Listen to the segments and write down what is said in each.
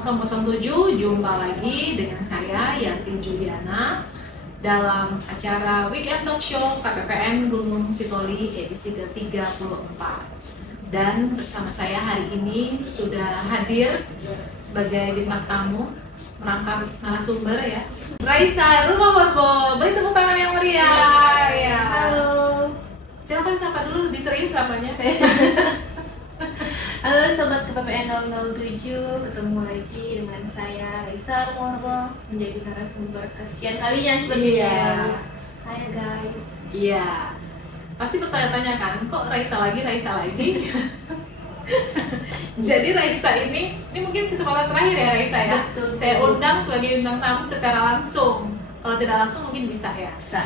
007, jumpa lagi dengan saya Yanti Juliana dalam acara Weekend Talk Show KPPN Gunung Sitoli edisi ke-34. Dan bersama saya hari ini sudah hadir sebagai bintang tamu merangkap narasumber ya, Raisa Rumah Borbo. Beri tepuk tangan yang meriah. Ya. Halo. Silakan sapa dulu, lebih serius sapanya. Halo sobat KPPN 007, ketemu lagi dengan saya Raisa Rumorbo menjadi narasumber kesekian kalinya sepertinya. Iya. Hai guys. Iya. Pasti bertanya-tanya kan, kok Raisa lagi? Jadi Raisa ini mungkin kesempatan terakhir ya Raisa ya. Betul. Saya undang sebagai bintang tamu secara langsung. Kalau tidak langsung mungkin bisa ya. Bisa.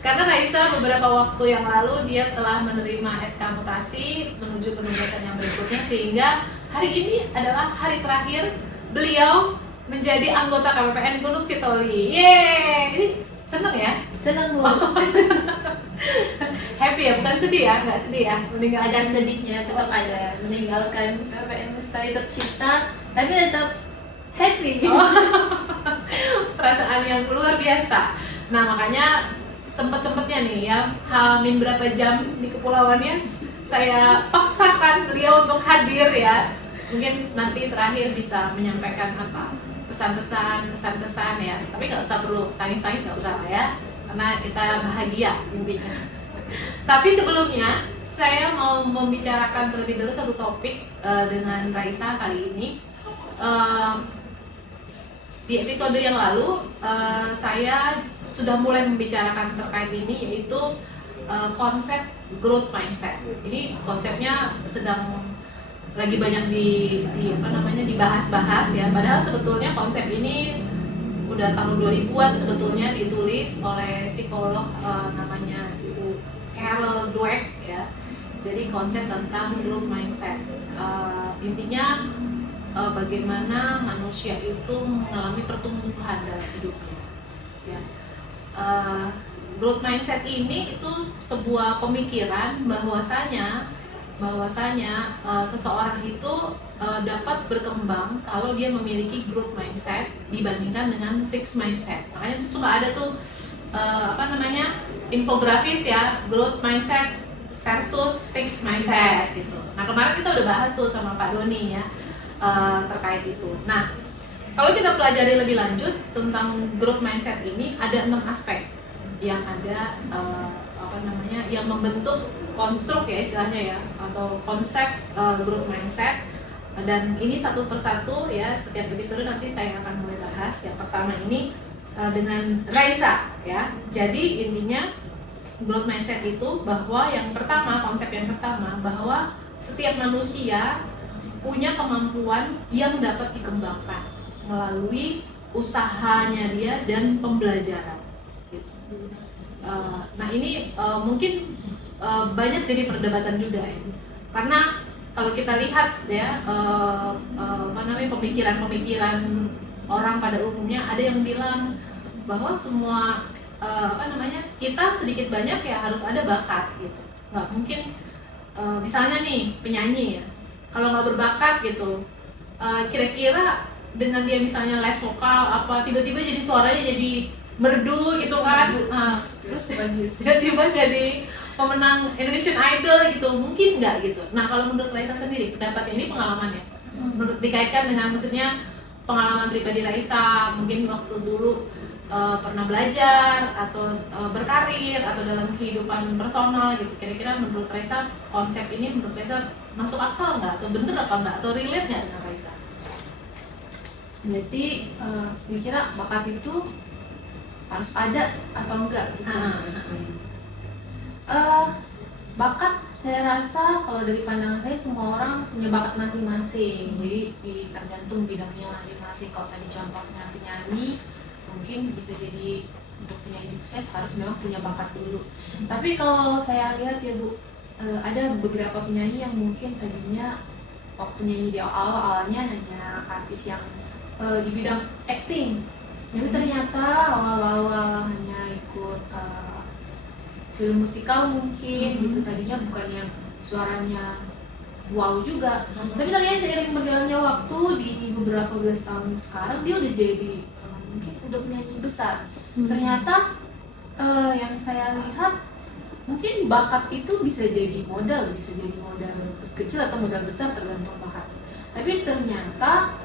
Karena Raisa beberapa waktu yang lalu dia telah menerima SK mutasi menuju penugasan yang berikutnya, sehingga hari ini adalah hari terakhir beliau menjadi anggota KPPN Gunung Sitoli. Yeay, ini seneng ya? Senang Bu. Happy ya, bukan sedih ya? Nggak sedih ya? Meninggalkan. Ada sedihnya, tetap ada meninggalkan KPPN Lestari tercinta, tapi tetap happy. Perasaan yang luar biasa. Nah makanya sempet-sempetnya nih ya, hamin berapa jam di kepulauannya saya paksakan beliau untuk hadir ya. Mungkin nanti terakhir bisa menyampaikan apa pesan-pesan, kesan-kesan ya. Tapi nggak usah perlu tangis-tangis, nggak usah ya, karena kita bahagia intinya. Tapi sebelumnya saya mau membicarakan terlebih dahulu satu topik dengan Raisa kali ini. Di episode yang lalu saya sudah mulai membicarakan terkait ini, yaitu konsep growth mindset. Ini konsepnya sedang lagi banyak dibahas-bahas ya. Padahal sebetulnya konsep ini udah tahun 2000-an sebetulnya ditulis oleh psikolog namanya Ibu Carol Dweck ya. Jadi konsep tentang growth mindset. Intinya bagaimana manusia itu mengalami pertumbuhan dalam hidupnya. Ya. Growth mindset ini itu sebuah pemikiran bahwasanya seseorang itu dapat berkembang kalau dia memiliki growth mindset dibandingkan dengan fixed mindset. Makanya itu suka ada tuh infografis ya, growth mindset versus fixed mindset gitu. Nah kemarin kita udah bahas tuh sama Pak Doni ya terkait itu. Nah, kalau kita pelajari lebih lanjut tentang growth mindset ini, ada 6 aspek yang ada yang membentuk konstruk ya istilahnya ya, atau konsep growth mindset. Dan ini satu persatu ya, setiap episode nanti saya akan mulai bahas. Yang pertama ini dengan Raisa ya. Jadi intinya growth mindset itu bahwa konsep yang pertama bahwa setiap manusia punya kemampuan yang dapat dikembangkan melalui usahanya dia dan pembelajaran. Gitu. Nah ini mungkin banyak jadi perdebatan juga ya, karena kalau kita lihat ya pemikiran orang pada umumnya, ada yang bilang bahwa semua kita sedikit banyak ya harus ada bakat gitu. Nggak mungkin misalnya nih penyanyi ya, kalau nggak berbakat gitu, kira-kira dengan dia misalnya les vokal tiba-tiba jadi suaranya jadi merdu gitu kan, terus tiba-tiba jadi pemenang Indonesian Idol gitu, mungkin nggak gitu. Nah kalau menurut Raisa sendiri, pendapatnya ini pengalamannya, menurut dikaitkan dengan maksudnya pengalaman pribadi Raisa, mungkin waktu dulu pernah belajar atau berkarir atau dalam kehidupan personal gitu, kira-kira menurut Raisa konsep ini menurut Raisa masuk akal nggak, atau bener apa nggak, atau relate nggak dengan Raisa? Berarti kira-kira bakat itu harus ada atau enggak gitu. Bakat saya rasa kalau dari pandangan saya semua orang punya bakat masing-masing. Jadi tergantung bidangnya masing-masing. Kalau tadi contohnya penyanyi, mungkin bisa jadi untuk penyanyi sukses harus memang punya bakat dulu. Tapi kalau saya lihat ya Bu, ada beberapa penyanyi yang mungkin tadinya waktu nyanyi di awalnya hanya artis yang di bidang acting, tapi ternyata awal-awal hanya ikut film musikal mungkin gitu, tadinya bukan yang suaranya wow juga. Tapi ternyata seiring berjalannya waktu di beberapa belas tahun sekarang dia udah jadi mungkin udah penyanyi besar. Ternyata yang saya lihat mungkin bakat itu bisa jadi modal kecil atau modal besar tergantung bakat. Tapi ternyata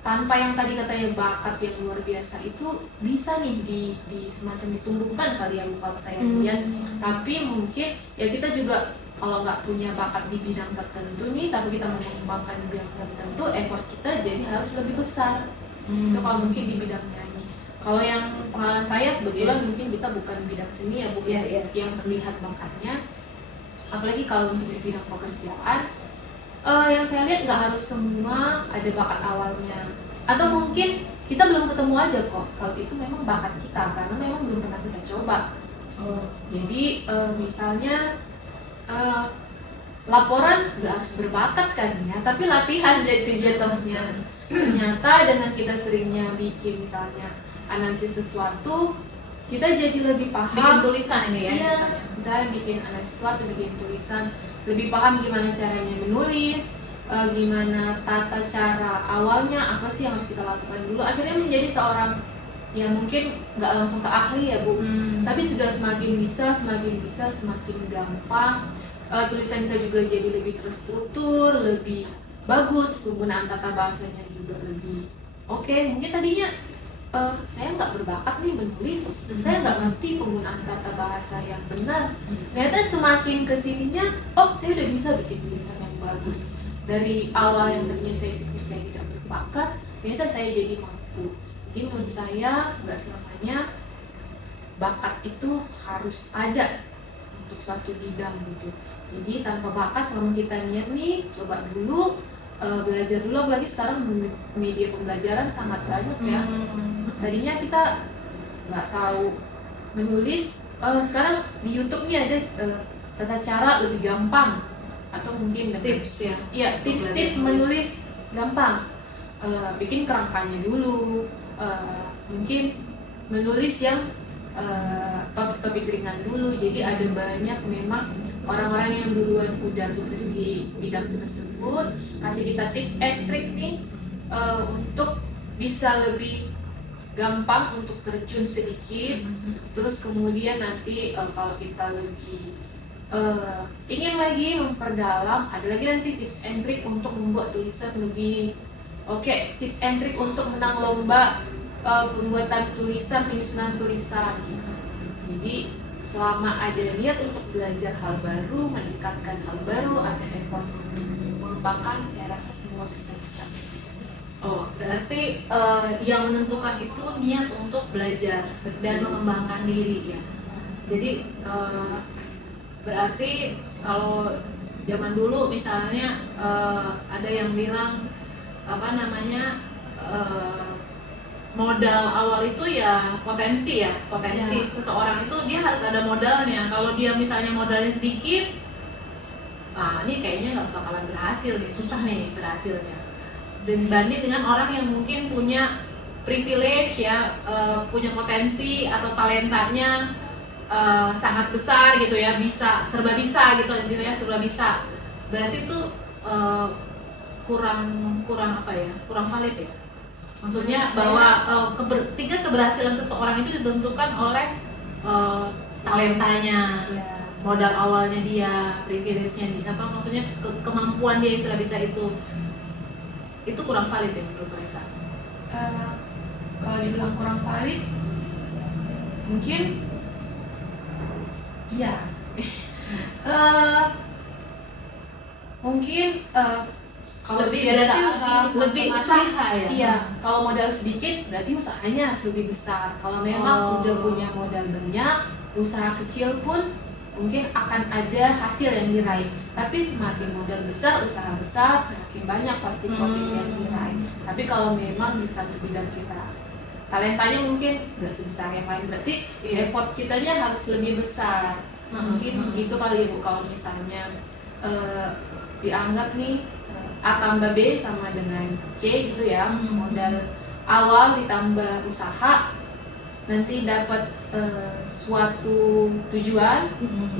tanpa yang tadi katanya bakat yang luar biasa itu bisa nih di semacam ditumbuhkan kali ya kalau saya lihat. Tapi mungkin ya kita juga kalau nggak punya bakat di bidang tertentu nih, tapi kita mau mengembangkan di bidang tertentu, effort kita jadi harus lebih besar. Itu kalau mungkin di bidang nyanyi. Kalau yang pengalaman saya kebetulan mungkin kita bukan bidang seni ya, bukan yang terlihat bakatnya. Apalagi kalau untuk di bidang pekerjaan, yang saya lihat nggak harus semua ada bakat awalnya. Atau mungkin kita belum ketemu aja kok kalau itu memang bakat kita, karena memang belum pernah kita coba. Jadi misalnya laporan nggak harus berbakat kan ya, tapi latihan jadi jatuhnya. Ternyata dengan kita seringnya bikin misalnya analisis sesuatu, kita jadi lebih paham. Bikin tulisan ini ya? Iya, misalnya bikin analisis sesuatu, bikin tulisan, lebih paham gimana caranya menulis, gimana tata cara awalnya, apa sih yang harus kita lakukan dulu. Akhirnya menjadi seorang ya mungkin nggak langsung ke ahli ya Bu, tapi sudah semakin bisa semakin gampang. Tulisan kita juga jadi lebih terstruktur, lebih bagus, penggunaan tata bahasanya juga lebih oke. Mungkin tadinya saya nggak berbakat nih menulis, saya nggak ngerti penggunaan tata bahasa yang benar. Ternyata semakin kesininya, saya udah bisa bikin tulisan yang bagus. Dari awal yang tadinya saya pikir saya tidak berbakat, ternyata saya jadi mampu. Jadi menurut saya nggak selamanya bakat itu harus ada untuk suatu bidang gitu. Jadi tanpa bakat selama kita niat nih, coba dulu, belajar dulu. Apalagi sekarang media pembelajaran sangat banyak ya. Tadinya kita nggak tahu menulis, sekarang di YouTube nih ada tata cara lebih gampang, atau mungkin tips ya? Iya, tips-tips menulis gampang. Bikin kerangkanya dulu, mungkin menulis yang topik-topik ringan dulu. Jadi ada banyak memang orang-orang yang duluan udah sukses di bidang tersebut, kasih kita tips and trick nih untuk bisa lebih gampang untuk terjun sedikit. Terus kemudian nanti kalau kita lebih ingin lagi memperdalam, ada lagi nanti tips and trick untuk membuat tulisan lebih oke. Tips and trick untuk menang lomba pembuatan tulisan, penyusunan tulisan gitu. Jadi selama ada niat untuk belajar hal baru, meningkatkan hal baru, ada effort untuk mengembangkan, saya rasa semua bisa dicapai. Berarti yang menentukan itu niat untuk belajar dan mengembangkan diri ya. Jadi berarti kalau zaman dulu misalnya ada yang bilang modal awal itu ya potensi ya. Seseorang itu dia harus ada modalnya. Kalau dia misalnya modalnya sedikit, ini kayaknya nggak bakalan berhasil nih, susah nih berhasilnya. Dan banding dengan orang yang mungkin punya privilege ya, punya potensi atau talentanya sangat besar gitu ya, serba bisa gitu istilahnya, serba bisa. Berarti itu kurang valid ya. Maksudnya bahwa tingkat keberhasilan seseorang itu ditentukan oleh talentanya, modal awalnya dia, privilege-nya dia, maksudnya kemampuan dia yang sudah bisa itu kurang valid ya menurut Raisa? Kalau dibilang kurang valid, mungkin iya. Mungkin kalau lebih usaha ya. Iya, kalau modal sedikit berarti usahanya harus lebih besar. Kalau memang udah punya modal banyak, usaha kecil pun mungkin akan ada hasil yang diraih. Tapi semakin modal besar, usaha besar, semakin banyak pasti profit yang diraih. Tapi kalau memang di satu bidang kita talentanya mungkin nggak sebesar yang lain, berarti effort kitanya harus lebih besar. Mungkin gitu kali ya Bu, kalau misalnya dianggap nih A tambah B sama dengan C gitu ya, modal awal ditambah usaha nanti dapat suatu tujuan.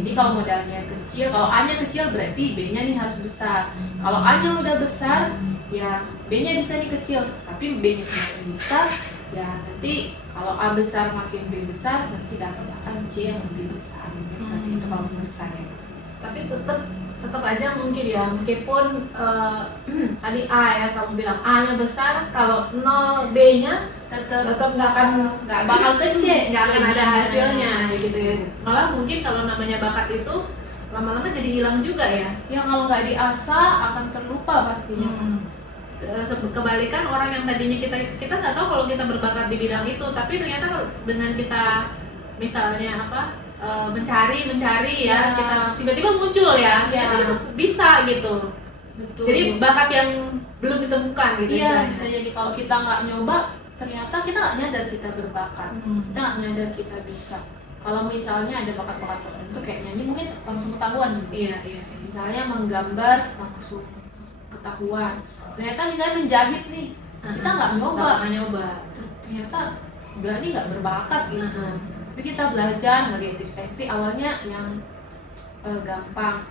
Jadi kalau modalnya kecil, kalau A-nya kecil berarti B-nya nih harus besar. Kalau A-nya udah besar, ya B-nya bisa nih kecil, tapi B-nya semakin besar, ya nanti kalau A besar makin B besar, nanti dapat akan C yang lebih besar. Seperti itu kalau menurut saya. Tapi tetap aja mungkin ya, meskipun tadi A ya kamu bilang A-nya besar, kalau 0 B-nya tetap nggak bakal kecil, nggak akan ada hasilnya gitu ya. Malah mungkin kalau namanya bakat itu lama-lama jadi hilang juga ya. Ya kalau nggak diasah akan terlupa pastinya. Kebalikan orang yang tadinya kita nggak tahu kalau kita berbakat di bidang itu, tapi ternyata dengan kita misalnya mencari ya, kita tiba-tiba muncul ya, kita bisa gitu. Betul. Jadi bakat yang belum ditemukan gitu. Iya, bisa jadi kalau kita nggak nyoba, ternyata kita nggak nyadar kita berbakat, kita nggak nyadar kita bisa. Kalau misalnya ada bakat-bakat tertentu kayak nyanyi mungkin langsung ketahuan. Iya. Misalnya menggambar langsung ketahuan. Ternyata misalnya menjahit nih, kita nggak nyoba. Ternyata nggak berbakat gitu. Tapi kita belajar nggak tips and trick awalnya yang gampang.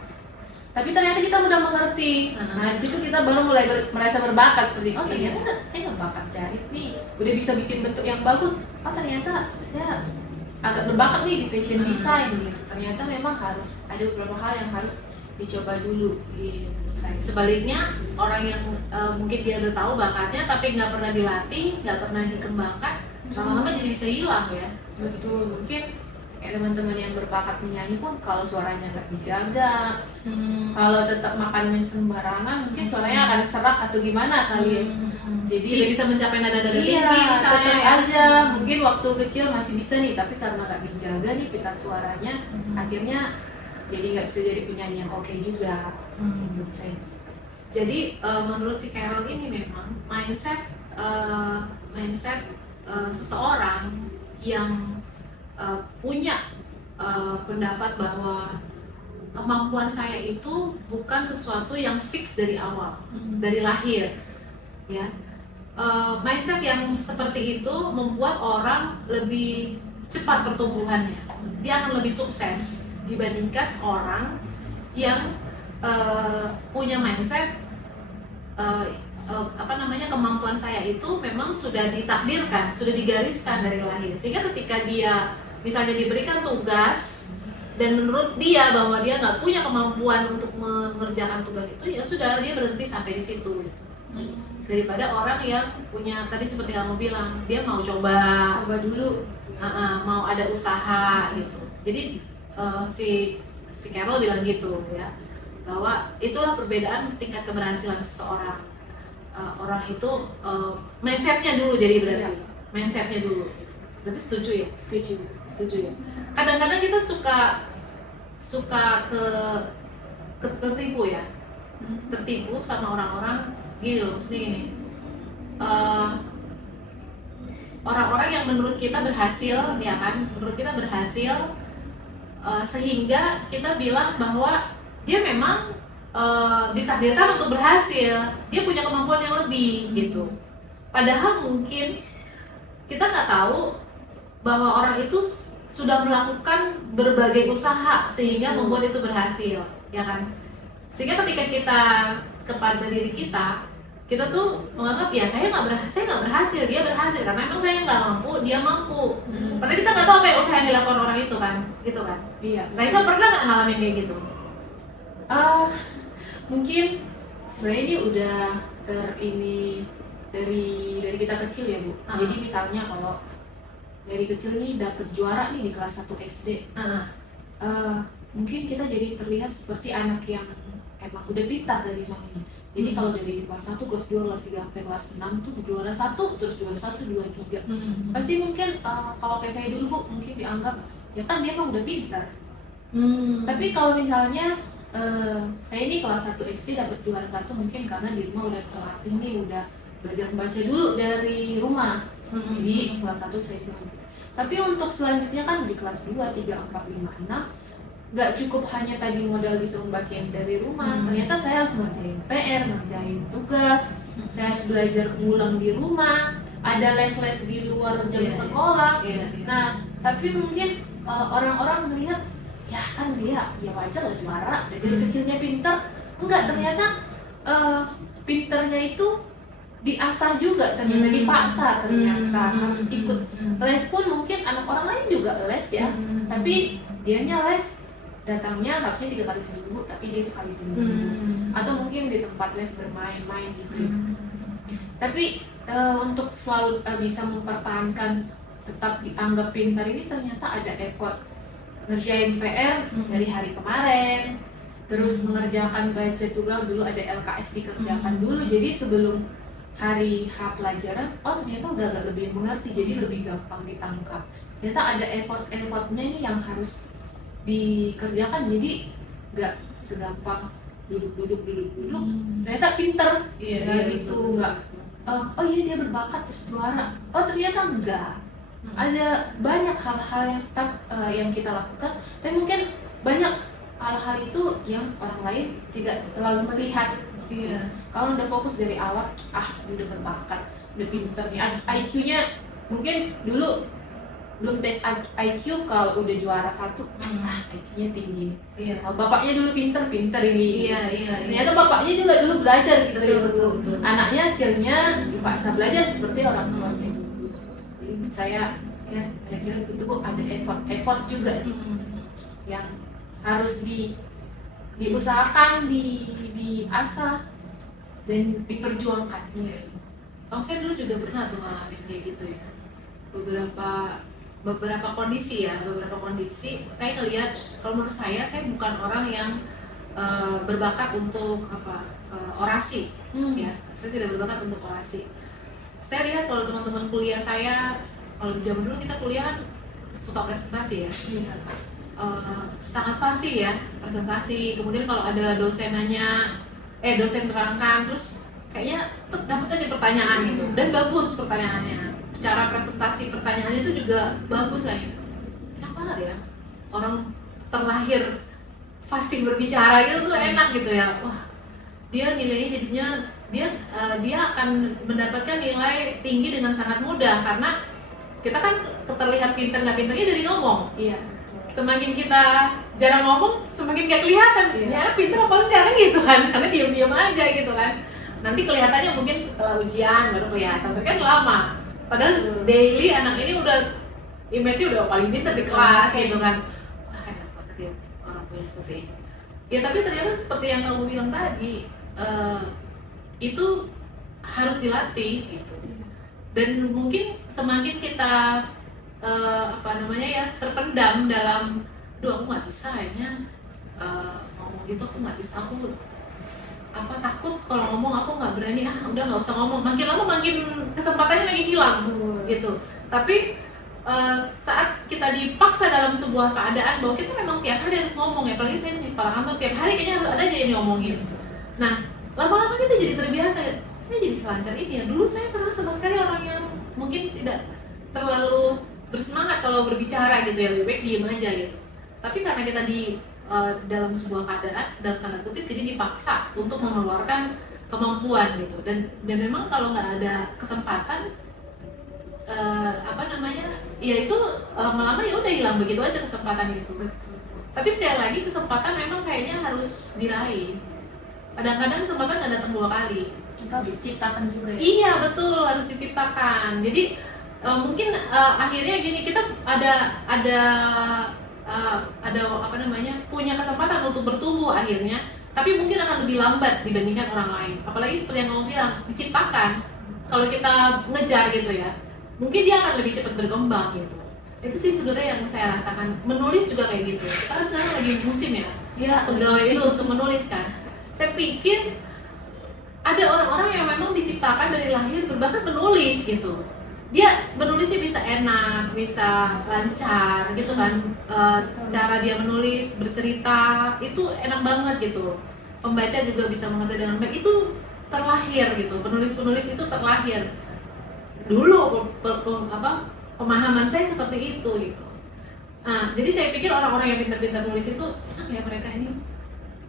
Tapi ternyata kita udah mengerti. Nah, di situ kita baru mulai merasa berbakat seperti ternyata saya nggak bakat jahit nih. Udah bisa bikin bentuk yang bagus. Ternyata saya agak berbakat nih di fashion design gitu. Ternyata memang harus ada beberapa hal yang harus dicoba dulu gitu. Sebaliknya orang yang mungkin dia udah tahu bakatnya tapi nggak pernah dilatih, nggak pernah dikembangkan, lama-lama jadi bisa hilang ya. Betul, mungkin kayak teman-teman yang berbakat menyanyi pun kalau suaranya nggak dijaga, kalau tetap makannya sembarangan mungkin suaranya akan serak atau gimana kali ya. Jadi tidak bisa mencapai nada-nada tinggi misalnya tetap aja mungkin waktu kecil masih bisa nih, tapi karena nggak dijaga nih pita suaranya, akhirnya jadi nggak bisa jadi penyanyi yang oke juga. Jadi menurut si Carol ini memang mindset seseorang yang punya pendapat bahwa kemampuan saya itu bukan sesuatu yang fix dari awal, dari lahir, ya. Mindset yang seperti itu membuat orang lebih cepat pertumbuhannya. Dia akan lebih sukses dibandingkan orang yang punya mindset kemampuan saya itu memang sudah ditakdirkan, sudah digariskan dari lahir. Sehingga ketika dia misalnya diberikan tugas dan menurut dia bahwa dia nggak punya kemampuan untuk mengerjakan tugas itu, ya sudah, dia berhenti sampai di situ gitu. Daripada orang yang punya, tadi seperti kamu bilang, dia mau coba dulu, mau ada usaha gitu. Jadi si Carol bilang gitu ya, bahwa itulah perbedaan tingkat keberhasilan seseorang. Orang itu mindsetnya dulu, jadi berarti mindsetnya dulu. Berarti setuju ya? Setuju ya. Kadang-kadang kita suka tertipu ya, tertipu sama orang-orang gini loh, maksudnya gini. Orang-orang yang menurut kita berhasil, ya kan? Menurut kita berhasil, sehingga kita bilang bahwa dia memang ditakdirkan untuk berhasil, dia punya kemampuan yang lebih gitu. Padahal mungkin kita nggak tahu bahwa orang itu sudah melakukan berbagai usaha sehingga membuat itu berhasil, ya kan? Sehingga ketika kita kepada diri kita tuh menganggap ya saya nggak berhasil, dia berhasil karena memang saya nggak mampu, dia mampu. Padahal kita nggak tahu apa yang usaha yang dilakukan orang itu kan, gitu kan? Iya. Raisa pernah nggak ngalamin kayak gitu? Mungkin sebenarnya ini udah dari kita kecil ya Bu. Jadi misalnya kalau dari kecil nih dapet juara nih di kelas 1 SD, mungkin kita jadi terlihat seperti anak yang emang udah pintar dari suaminya. Jadi kalau dari kelas 1, kelas 2, kelas 3 sampai kelas 6 tuh juara 1, terus juara 1, 2, 3. Pasti mungkin kalau kayak saya dulu Bu, mungkin dianggap ya kan dia emang udah pintar. Tapi kalau misalnya saya ini kelas 1 SD dapat juara 1 mungkin karena di rumah udah terlatih nih, udah belajar membaca dulu dari rumah. Jadi kelas 1 saya bilang gitu. Tapi untuk selanjutnya kan di kelas 2, 3, 4, 5, 6 gak cukup hanya tadi modal bisa membaca yang dari rumah. Ternyata saya harus ngerjain PR, ngerjain tugas, saya harus belajar ngulang di rumah, ada les-les di luar jam Iya, sekolah. Iya. Nah, tapi mungkin orang-orang melihat ya kan dia ya wajar lah juara, dari kecilnya pintar. Enggak, ternyata pintarnya itu diasah juga, ternyata dipaksa, ternyata harus ikut les pun. Mungkin anak orang lain juga les ya, tapi dianya les datangnya harusnya 3 kali seminggu, tapi dia sekali seminggu. Atau mungkin di tempat les bermain-main gitu ya. Tapi untuk selalu bisa mempertahankan tetap dianggap pintar ini ternyata ada effort. Ngerjain PR dari hari kemarin, terus mengerjakan baca tugas dulu, ada LKS dikerjakan dulu, jadi sebelum hari H pelajaran, oh ternyata udah agak lebih mengerti, jadi lebih gampang ditangkap. Ternyata ada effortnya nih yang harus dikerjakan, jadi nggak segampang duduk. Ternyata pinter, gitu, nggak. Oh iya dia berbakat terus juara. Oh ternyata enggak. Ada banyak hal-hal yang tetap yang kita lakukan, tapi mungkin banyak hal-hal itu yang orang lain tidak terlalu melihat. Kalau udah fokus dari awal, udah berbakat, udah pinter nih, IQ-nya mungkin dulu belum tes IQ, kalau udah juara 1, IQ-nya tinggi. Bapaknya dulu pinter ini. Ternyata bapaknya juga dulu belajar gitu. Betul. Anaknya akhirnya dipaksa belajar seperti orang tuanya. Saya ya kira-kira itu ada effort juga yang harus diusahakan, diasah dan diperjuangkan. Kalau saya dulu juga pernah tuh ngalamin kayak gitu ya. Beberapa kondisi saya ngelihat, kalau menurut saya bukan orang yang berbakat untuk orasi. Ya, saya tidak berbakat untuk orasi. Saya lihat kalau teman-teman kuliah saya, kalau di zaman dulu kita kuliah kan suka presentasi ya. Sangat fasih ya presentasi. Kemudian kalau ada dosen nanya, dosen terangkan, terus kayaknya dapat aja pertanyaan gitu, dan bagus pertanyaannya. Cara presentasi pertanyaannya itu juga bagus kan gitu. Enak banget ya, orang terlahir fasih berbicara gitu tuh enak gitu ya. Wah, dia nilainya jadinya dia akan mendapatkan nilai tinggi dengan sangat mudah, karena kita kan terlihat pintar nggak pintarnya dari ngomong. Semakin kita jarang ngomong, semakin nggak kelihatan ya pintar apa enggak kan gitu kan, karena diam-diam aja gitu kan. Nanti kelihatannya mungkin setelah ujian baru kelihatan, tapi kan lama. Padahal daily anak ini udah image-nya udah paling pintar di kelas gitu kan. Wah, enak banget ya orang punya seperti ini. Ya tapi ternyata seperti yang kamu bilang tadi, itu harus dilatih gitu. Dan mungkin semakin kita terpendam dalam, aku nggak bisa kayaknya ngomong gitu, aku nggak bisa, aku takut kalau ngomong, aku nggak berani, udah nggak usah ngomong. Makin lama makin kesempatannya makin hilang gitu. Tapi saat kita dipaksa dalam sebuah keadaan bahwa kita memang tiap hari harus ngomong, ya apalagi saya di kepala kantor tiap hari kayaknya harus ada aja yang diomongin. Nah lama-lama kita jadi terbiasa. Saya jadi selancar ini ya. Dulu saya pernah sama sekali orang yang mungkin tidak terlalu bersemangat kalau berbicara gitu ya, lebih baik diem aja gitu. Tapi karena kita di dalam sebuah keadaan, dalam tanda kutip, jadi dipaksa untuk mengeluarkan kemampuan gitu. Dan memang kalau nggak ada kesempatan, ya itu lama-lama ya udah hilang begitu aja kesempatan itu. Tapi sekali lagi kesempatan memang kayaknya harus diraih. Kadang-kadang kesempatan nggak datang 2 kali. Kita harus diciptakan juga ya. Iya betul, harus diciptakan. Jadi mungkin akhirnya gini, kita punya kesempatan untuk bertumbuh akhirnya, tapi mungkin akan lebih lambat dibandingkan orang lain. Apalagi seperti yang kamu bilang, diciptakan. Kalau kita ngejar gitu ya, mungkin dia akan lebih cepat berkembang gitu. Itu sih sebenarnya yang saya rasakan. Menulis juga kayak gitu. Sekarang lagi musim ya, pegawai itu untuk menulis kan. Saya pikir ada orang-orang yang memang diciptakan dari lahir berbakat menulis gitu. Dia menulisnya bisa enak, bisa lancar gitu kan. Cara dia menulis, bercerita itu enak banget gitu. Pembaca juga bisa mengerti dengan baik. Itu terlahir gitu. Penulis-penulis itu terlahir. Dulu pemahaman saya seperti itu gitu. Nah, jadi saya pikir orang-orang yang pintar-pintar nulis itu enak ya, mereka ini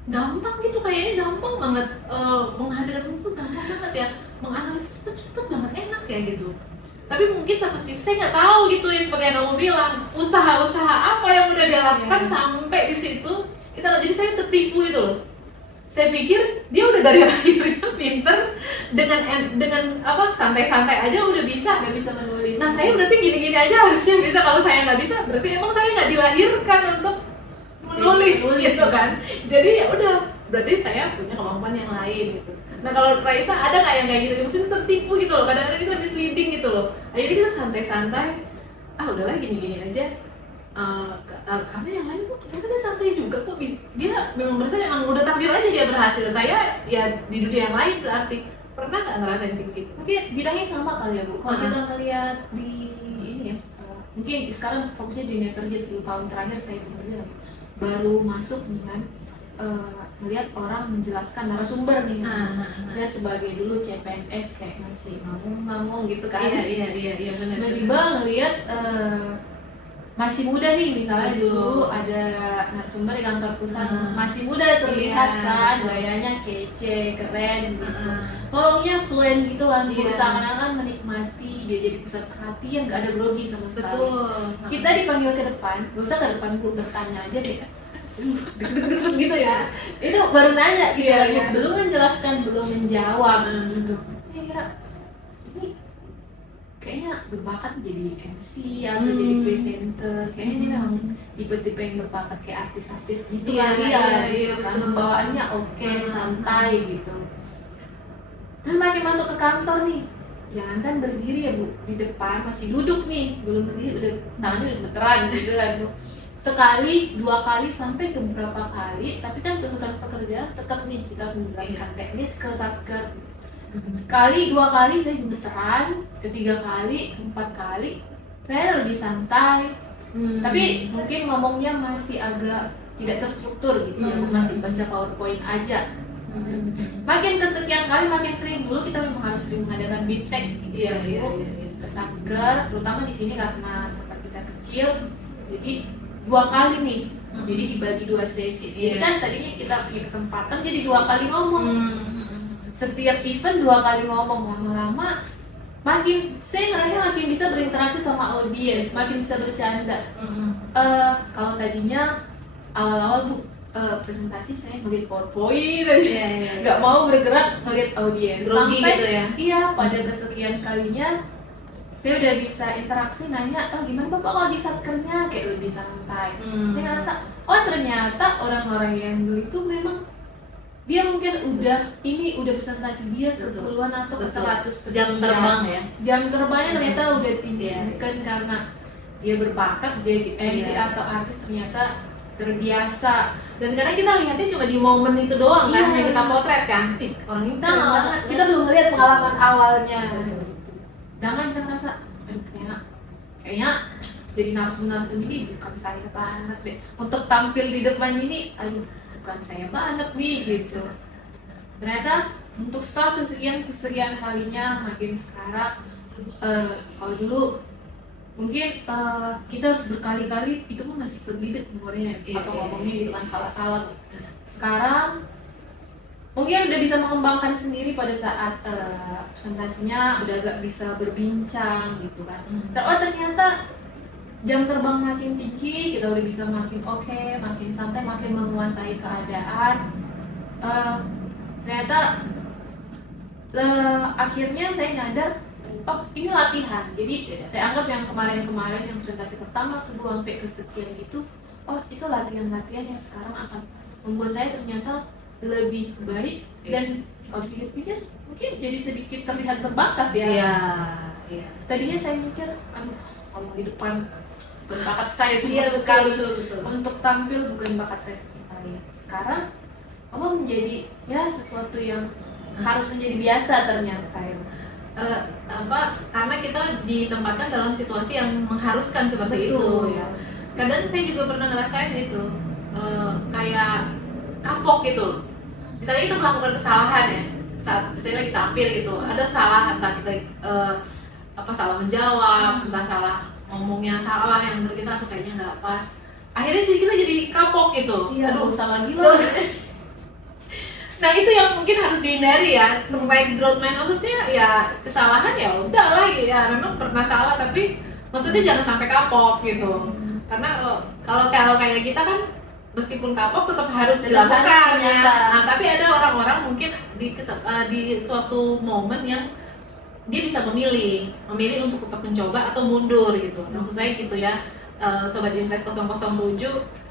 gampang gitu, kayaknya gampang banget menghasilkan itu, gampang banget ya, menganalisis cepet banget, enak ya gitu. Tapi mungkin satu sisi saya nggak tahu gitu ya, seperti yang kamu bilang, usaha-usaha apa yang udah dia lakukan sampai di situ kita, jadi saya tertipu gitu loh. Saya pikir dia udah dari lahirnya pinter, dengan apa, santai-santai aja udah bisa. Nggak bisa menulis. Nah saya berarti gini-gini aja harusnya bisa. Kalau saya nggak bisa, berarti emang saya nggak dilahirkan untuk menulis gitu kan. Jadi ya udah, berarti saya punya kemampuan yang lain gitu. Nah kalau Raisa ada nggak yang kayak gitu? Maksudnya tertipu gitu loh. Kadang-kadang kita misleading gitu loh. Akhirnya kita santai-santai. Ah udahlah gini-gini aja. Karena yang lain kok ternyata dia santai juga kok. Dia memang merasa memang udah takdir aja dia berhasil. Saya ya di dunia yang lain berarti. Pernah nggak ngerasain kayak gitu? Mungkin bidangnya sama kali ya Bu. Kalau kita ngeliat di ini ya, mungkin sekarang fokusnya di dunia kerja 10 tahun terakhir saya bekerja, baru masuk nih kan, melihat orang menjelaskan narasumber nih, dia sebagai dulu CPNS kayak masih ngomong gitu kan. Iya benar. Tiba-tiba ngelihat masih muda nih, misalnya dulu ada narasumber di kantor pusat, masih muda terlihat kan, gayanya kece, keren gitu, ngomongnya fluent gitu kan, seakan-akan menikmati, dia jadi pusat perhatian, gak ada grogi sama sekali. Betul. Kita dipanggil ke depan, gak usah ke depan Bu, bertanya aja deh, gitu ya, itu baru nanya gitu, belum menjelaskan, belum menjawab gitu. Saya kira ini kayaknya berbakat jadi MC atau jadi presenter, kayaknya ini memang tipe-tipe yang berbakat kayak artis-artis gitu kali ya, kan bawaannya oke, santai gitu. Terus makin masuk ke kantor nih, jangankan berdiri ya Bu, di depan masih duduk nih, belum berdiri udah tangannya udah gemeteran gitu kan Bu. Sekali, 2 kali, sampai ke beberapa kali, tapi kan tuntutan pekerjaan tetap nih kita harus menjelaskan teknis ke satker. Sekali, 2 kali saya gemeteran, ketiga kali, keempat kali saya lebih santai, tapi mungkin ngomongnya masih agak tidak terstruktur gitu ya, masih baca PowerPoint aja. Makin kesekian kali, makin sering, dulu kita memang harus sering mengadakan biptek gitu ke satker, terutama di sini karena tempat kita kecil, jadi 2 kali nih, jadi dibagi 2 sesi. Jadi kan tadinya kita punya kesempatan jadi 2 kali ngomong. Setiap event 2 kali ngomong, lama-lama makin saya ngerasa makin bisa berinteraksi sama audiens, makin bisa bercanda. Kalau tadinya awal-awal Bu presentasi saya ngeliat PowerPoint aja, nggak mau bergerak ngeliat audiens. Sampai gitu ya? Iya, pada kesekian kalinya saya udah bisa interaksi, nanya, gimana Bapak kalau di satkernya, kayak lebih santai. Saya ngerasa, oh ternyata orang-orang yang dulu itu memang dia mungkin udah presentasi dia ke puluhan atau ke 100 jam terbang ya. Jam terbangnya ternyata udah tinggi, bukan karena dia berbakat jadi MC atau artis, ternyata terbiasa. Dan kadang kita lihatnya cuma di momen itu doang kan, yang kita potret kan. Orang ini keren banget. Kita belum melihat pengalaman awalnya. Sedangkan kita ngerasa, kayaknya jadi narasumber ini bukan saya banget deh. Untuk tampil di depan ini, bukan saya banget nih gitu. Ternyata untuk setelah kesekian kalinya, makin sekarang, kalau dulu mungkin kita harus berkali-kali, itu pun masih kerbibit umurnya atau ngomongnya gitu kan salah-salah. Sekarang mungkin udah bisa mengembangkan sendiri pada saat presentasinya, udah agak bisa berbincang gitu kan. Ternyata jam terbang makin tinggi, kita udah bisa makin oke, makin santai, makin menguasai keadaan. Ternyata akhirnya saya nyadar, oh ini latihan. Jadi saya anggap yang kemarin yang presentasi pertama, kedua, sampai kesekian itu, oh itu latihan-latihan yang sekarang akan membuat saya ternyata lebih baik. Dan kalau dipikir-pikir mungkin jadi sedikit terlihat berbakat ya. Tadinya saya mikir, kalau di depan bukan bakat saya sama sekali, betul. Untuk tampil bukan bakat saya sama sekali. Sekarang menjadi sesuatu yang harus menjadi biasa ternyata ya. Karena kita ditempatkan dalam situasi yang mengharuskan seperti itu ya. Kadang saya juga pernah ngerasain itu, kayak kapok gitu. Misalnya kita melakukan kesalahan ya, saat misalnya lagi tampil gitu, ada salah, entah kita salah menjawab, entah salah ngomongnya salah, yang menurut kita kayaknya nggak pas. Akhirnya sih kita jadi kapok gitu. Aduh, salah lagi loh. Nah itu yang mungkin harus dihindari ya, terkait growth mind, maksudnya ya kesalahan ya udah lah gitu. ya memang pernah salah, tapi maksudnya jangan sampai kapok gitu. Karena kalau kayak kita kan meskipun kapok tetap harus Tetap dilakukan harus ya. ternyata. Nah, tapi ada orang-orang mungkin di suatu momen yang dia bisa memilih untuk tetap mencoba atau mundur gitu. Maksud saya gitu ya, Sobat Invest 007.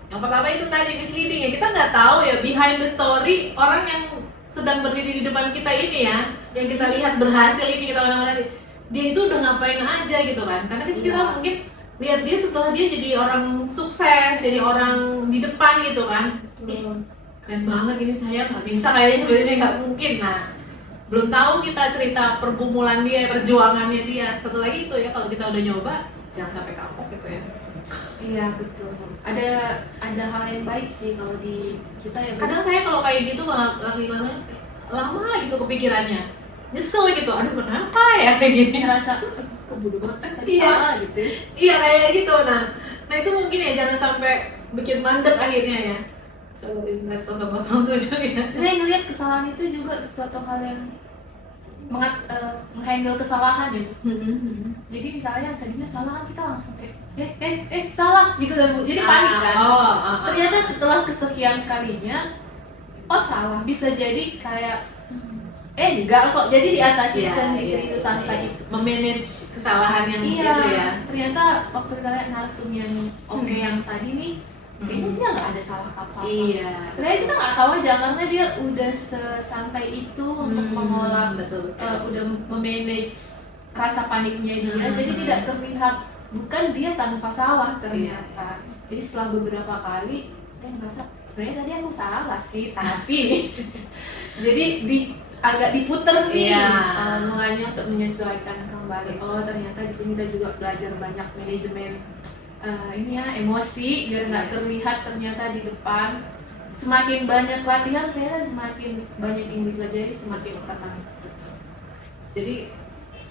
Yang pertama itu tadi misleading ya, kita nggak tahu ya behind the story orang yang sedang berdiri di depan kita ini ya, yang kita lihat berhasil ini, kita mana-mana dia itu udah ngapain aja gitu kan. Karena kita Iya. mungkin lihat dia setelah dia jadi orang sukses, jadi orang di depan gitu kan. Ih, keren banget ini, saya nggak bisa kayaknya, sebenarnya nggak mungkin. Nah, belum tahu kita cerita pergumulan dia, perjuangannya dia. Satu lagi itu ya, kalau kita udah nyoba jangan sampai kapok gitu ya. Iya betul. Ada hal yang baik sih kalau di kita ya. Kadang saya kalau kayak gitu malah lama gitu kepikirannya, nyesel gitu, aduh kenapa ya kayak gini. ngerasa kok bodoh banget sih tadi Iya. salah gitu. Iya kayak gitu. Nah itu mungkin ya, jangan sampai bikin mandek akhirnya ya. Sobat Invest 007 ya. Saya ngelihat kesalahan itu juga sesuatu hal yang menghandle kesalahan ya. Jadi misalnya tadinya salah kan kita langsung kayak salah gitu kan Bu. Jadi panik kan. Ternyata setelah kesekian kalinya oh salah, bisa jadi kayak enggak kok, jadi diatasi sendiri itu santai itu. Memanage kesalahan yang Iya, gitu ya. ternyata waktu kita lihat narsum yang oke yang tadi nih kayaknya dia nggak ada salah apa-apa. Iya. Ternyata kita nggak tahu aja karena dia udah sesantai itu untuk mengolah, betul. udah memanage rasa paniknya dia, jadi tidak terlihat, bukan dia tanpa salah ternyata. Jadi setelah beberapa kali dia ngerasa sebenarnya tadi aku salah sih, tapi jadi agak diputer nih omongannya untuk menyesuaikan kembali. Oh ternyata di sini kita juga belajar banyak manajemen ini ya, emosi biar nggak terlihat ternyata di depan. Semakin banyak latihan ternyata semakin banyak yang dipelajari, semakin tenang. Betul. Jadi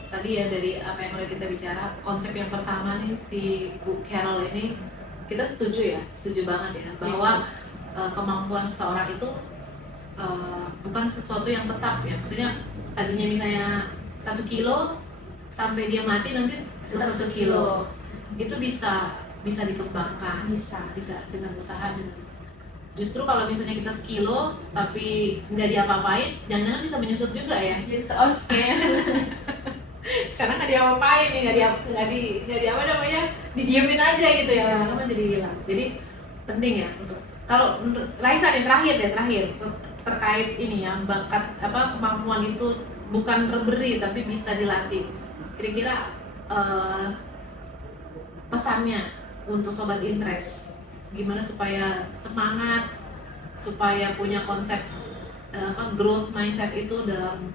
tadi ya dari apa yang udah kita bicara, konsep yang pertama nih si Bu Carol ini kita setuju banget ya bahwa kemampuan seorang itu bukan sesuatu yang tetap ya. Maksudnya tadinya misalnya 1 kilo sampai dia mati nanti tetap 1 kilo. Itu bisa dikembangkan, bisa dengan usaha. Justru kalau misalnya kita 1 kilo tapi nggak diapa-apain, jangan-jangan bisa menyusut juga ya. Jadi se-on-scan. Karena nggak diapa-apain nih, nggak di apa namanya, didiemin aja gitu ya, lama-lama jadi hilang. Jadi penting ya untuk, kalau Raisa nih terakhir terkait ini ya, bakat kemampuan itu bukan terberi tapi bisa dilatih. Kira-kira pesannya untuk Sobat Interest, gimana supaya semangat, supaya punya konsep growth mindset itu dalam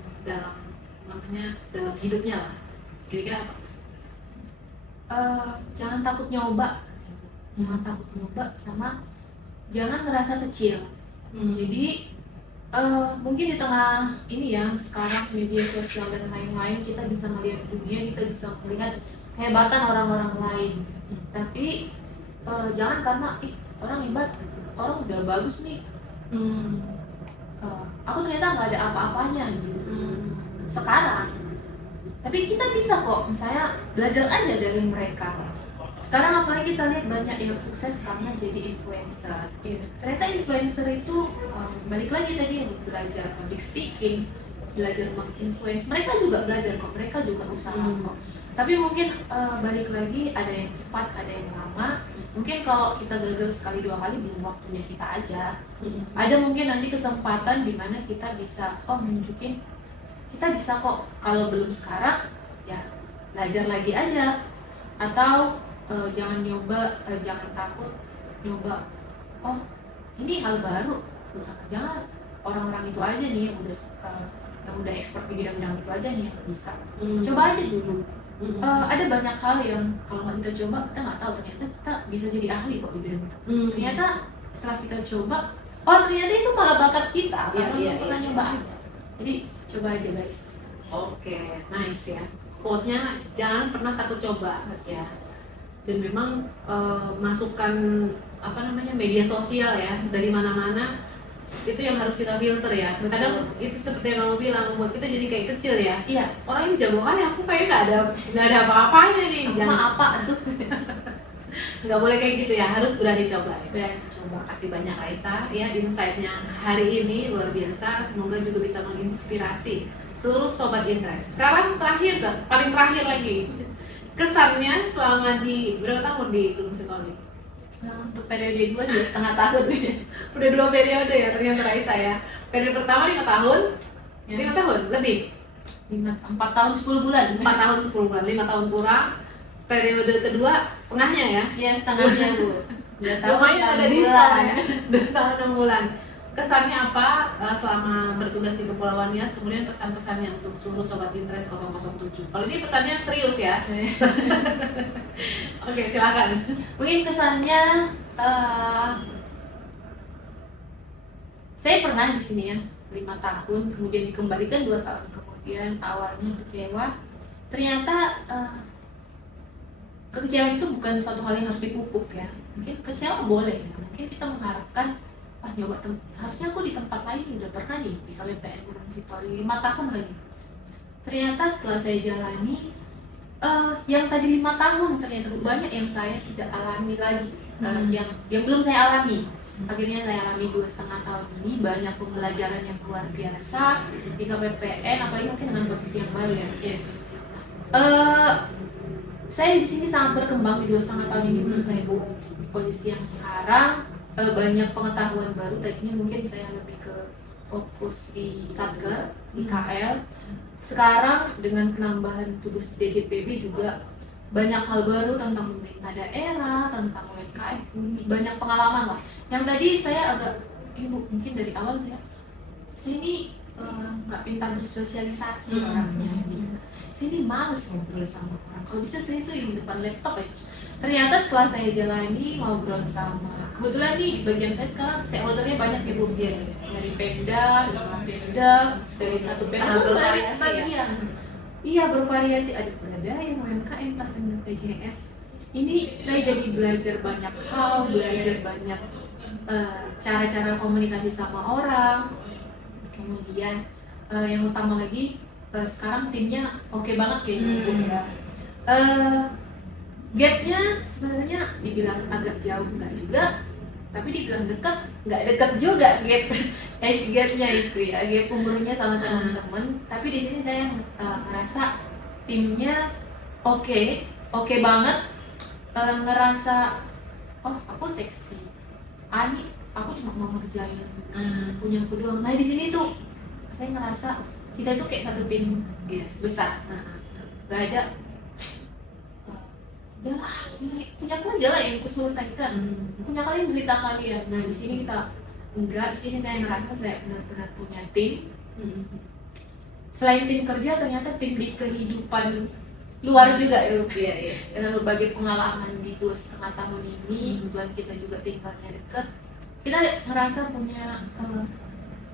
hidupnya lah. Kira-kira apa? Jangan takut nyoba, sama jangan ngerasa kecil. Jadi mungkin di tengah ini ya sekarang media sosial dan lain-lain, kita bisa melihat dunia, kita bisa melihat kehebatan orang-orang lain. Tapi jangan karena orang hebat, orang udah bagus nih, aku ternyata nggak ada apa-apanya gitu. Sekarang, tapi kita bisa kok, misalnya belajar aja dari mereka. Sekarang apalagi kita lihat banyak yang sukses karena jadi influencer. Ternyata influencer itu balik lagi tadi belajar public speaking, belajar menginfluence. Mereka juga belajar kok, mereka juga usaha kok. Tapi mungkin balik lagi, ada yang cepat, ada yang lama. Mungkin kalau kita gagal sekali 2 kali belum waktunya kita aja. Ada mungkin nanti kesempatan di mana kita bisa nunjukin kita bisa kok. Kalau belum sekarang ya belajar lagi aja, atau jangan jangan takut nyoba. Ini hal baru, jangan orang-orang itu aja nih yang udah expert di bidang-bidang itu aja nih yang bisa. Coba aja dulu. Ada banyak hal yang kalau nggak kita coba kita nggak tahu, ternyata kita bisa jadi ahli kok di bidang itu. Ternyata setelah kita coba, ternyata itu malah bakat kita, karena pernah nyoba aja. Jadi coba aja guys. Oke, nice ya. Quote-nya jangan pernah takut coba ya. Dan memang masukan media sosial ya dari mana-mana Itu yang harus kita filter ya. Betul. Kadang itu seperti yang kamu bilang membuat kita jadi kayak kecil ya. Iya, Orang ini jago kan ya, aku kayak nggak ada apa-apanya nih. aku mah apa tuh? Nggak boleh kayak gitu ya, harus berani coba ya. Berani Coba. Kasih banyak Raisa ya, insight-nya hari ini luar biasa. Semoga juga bisa menginspirasi seluruh sobat Interest. Sekarang terakhir tuh, paling terakhir lagi, kesannya selama di berapa tahun di Tung Psikologi? Untuk periode 2,5 tahun. Udah 2 periode ya ternyata Raisa ya. Periode pertama 5 tahun, 5 tahun lebih. 4 tahun 10 bulan. 4 tahun 10 bulan, 5 tahun kurang. Periode kedua setengahnya ya. Ya setengahnya Bu. 2 tahun Lumayan ada 6 diskon bulan. ya. 2 tahun 6 bulan. Kesannya apa selama bertugas di Kepulauan Nias? Kemudian pesan-pesannya untuk seluruh sobat Interest 007. Kalau ini pesannya serius ya. Oke, silakan. Mungkin kesannya saya pernah di sini ya 5 tahun, kemudian dikembalikan 2 tahun kemudian. Awalnya kecewa, ternyata kekecewaan itu bukan suatu hal yang harus dipupuk ya. Mungkin kecewa boleh ya. Mungkin kita mengharapkan nyoba harusnya aku di tempat lain udah pernah nih di KBPN Gunung Sitoli 5 tahun lagi. Ternyata setelah saya jalani yang tadi 5 tahun ternyata banyak yang saya tidak alami lagi, yang belum saya alami. Akhirnya saya alami 2,5 tahun ini, banyak pembelajaran yang luar biasa di KPPN, apalagi mungkin dengan posisi yang baru ya. Saya di sini sangat berkembang di 2,5 tahun ini menurut saya Bu. Di posisi yang sekarang banyak pengetahuan baru. Tadinya mungkin saya lebih ke fokus di Satker, di KL. Sekarang dengan penambahan tugas di DJPB juga banyak hal baru tentang pemerintah daerah, tentang UMKM, banyak pengalaman lah. Yang tadi saya agak, Bu, mungkin dari awal saya ini nggak pintar bersosialisasi orangnya gitu. Saya ini males ngobrol sama orang. Kalau bisa saya tuh di depan laptop ya. Ternyata setelah saya jalani ngobrol sama, kebetulan nih di bagian saya sekarang stakeholdernya banyak ya Bu, dari Pemda, dari satu Pemda bervariasi ya. Iya bervariasi, ada pegadaian, UMKM, tas dan BPJS. Ini saya jadi belajar banyak hal, belajar banyak cara-cara komunikasi sama orang. Kemudian yang utama lagi sekarang timnya oke banget kayaknya Bu ya. Gapnya sebenarnya dibilang agak jauh enggak juga, tapi dibilang dekat nggak dekat juga gap age gapnya itu ya, gap umurnya sama teman-teman. Tapi di sini saya ngerasa timnya oke banget, ngerasa oh aku seksi, Ani aku cuma mau ngerjain punya aku doang. Nah di sini tuh saya ngerasa kita itu kayak satu tim besar, nggak ada udahlah ini punya aku aja lah yang aku selesaikan, punya kalian cerita kalian. Nah di sini kita enggak, di sini saya ngerasa saya benar-benar punya tim. Selain tim kerja, ternyata tim di kehidupan luar juga ya. Iya. Dengan berbagai pengalaman di 2,5 tahun ini, kebetulan kita juga tinggalnya dekat, kita ngerasa punya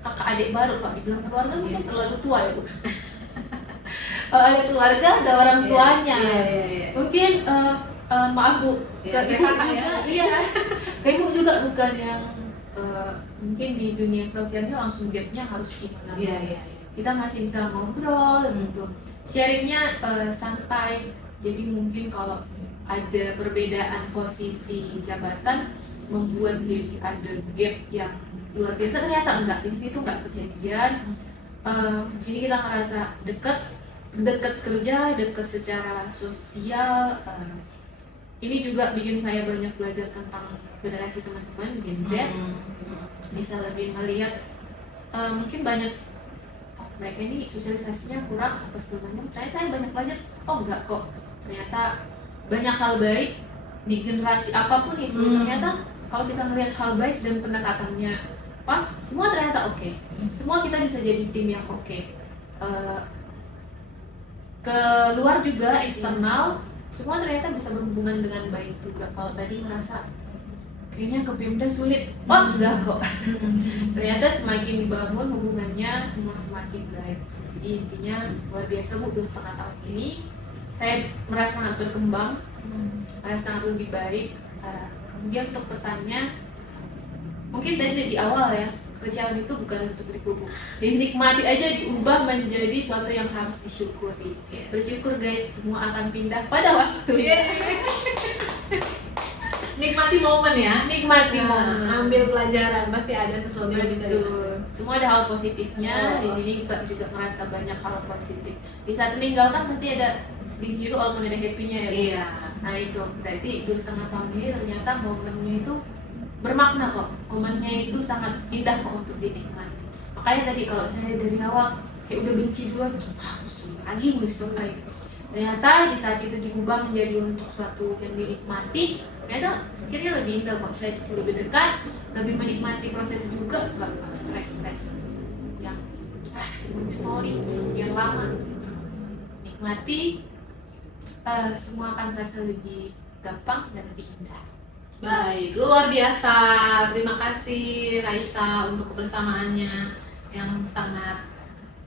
kakak adik baru. Pak dibilang keluarga mungkin terlalu tua ya Bu. Kalau ada keluarga ada orang tuanya. Iya. Mungkin maaf Bu, ke ibu juga, iya. Ke ibu juga bukan yang mungkin di dunia sosialnya langsung gapnya harus gimana. Iya. Kita masih bisa ngobrol gitu. Sharingnya santai. Jadi mungkin kalau ada perbedaan posisi jabatan membuat jadi ada gap yang luar biasa, ternyata enggak. Di sini tuh enggak kejadian. Di sini kita ngerasa dekat kerja, dekat secara sosial. Ini juga bikin saya banyak belajar tentang generasi teman-teman Gen Z. Bisa lebih ngelihat mungkin banyak mereka ini sosialisasinya kurang apa segala macam. Ternyata saya banyak belajar, oh enggak kok, ternyata banyak hal baik di generasi apapun itu. Ternyata kalau kita melihat hal baik dan pendekatannya pas, semua ternyata oke. Semua kita bisa jadi tim yang oke. Ke luar juga, eksternal, semua ternyata bisa berhubungan dengan baik juga. Kalau tadi merasa kayaknya ke Pemda sulit, enggak kok. Ternyata semakin dibangun hubungannya, semua semakin baik. Jadi intinya luar biasa Bu, 2,5 tahun ini saya merasa sangat berkembang, merasa sangat lebih baik. Kemudian untuk pesannya, mungkin tadi di awal ya, kekecewaan itu bukan untuk dikubur. Dinikmati aja, diubah menjadi sesuatu yang harus disyukuri. Bersyukur guys, semua akan pindah pada waktunya. Nikmati momen ya. Nikmati Nah, momen. ambil pelajaran, pasti ada sesuatu yang bisa Betul. Semua ada hal positifnya. Di sini kita juga merasa banyak hal positif. Di saat meninggalkan pasti ada sedih juga, walaupun ada happy-nya ya. Iya. Nah itu berarti 2,5 tahun ini ternyata momennya itu bermakna kok. Momennya itu sangat indah kok untuk dinikmati. Makanya tadi kalau saya dari awal kayak udah benci duluan, lagi lagi. Ternyata di saat itu diubah menjadi untuk suatu yang dinikmati, ternyata akhirnya lebih indah kok. Saya lebih dekat, lebih menikmati proses juga, nggak stres-stres yang story sekian lama gitu. Nikmati, semua akan terasa lebih gampang dan lebih indah. Baik, luar biasa. Terima kasih Raisa untuk kebersamaannya yang sangat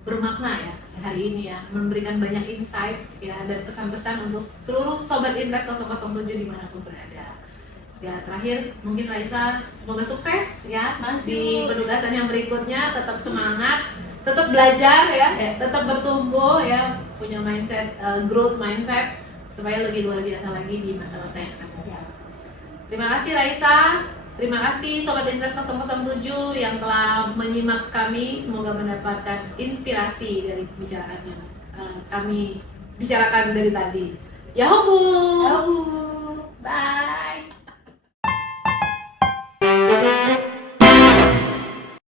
bermakna ya hari ini ya, memberikan banyak insight ya dan pesan-pesan untuk seluruh sobat Indres 007 dimanapun berada. Ya terakhir mungkin Raisa semoga sukses ya di penugasan yang berikutnya, tetap semangat, tetap belajar ya, tetap bertumbuh ya, punya mindset growth mindset supaya lebih luar biasa lagi di masa-masa yang akan datang. Terima kasih Raisa. Terima kasih Sobat Indres 007 yang telah menyimak kami. Semoga mendapatkan inspirasi dari pembicaraan yang kami bicarakan dari tadi. Yahoo! Yahoo! Bye!